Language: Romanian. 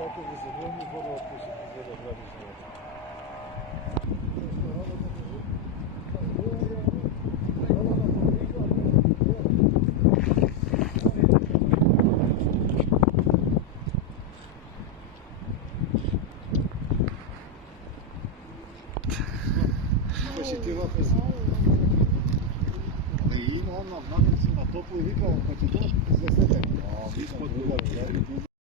Всяке вызывание ворот, пишет, где-то градусов. Și te va pe zi. Ei, nu, n-am crezut, la topul ridică, în pătitor, îți dă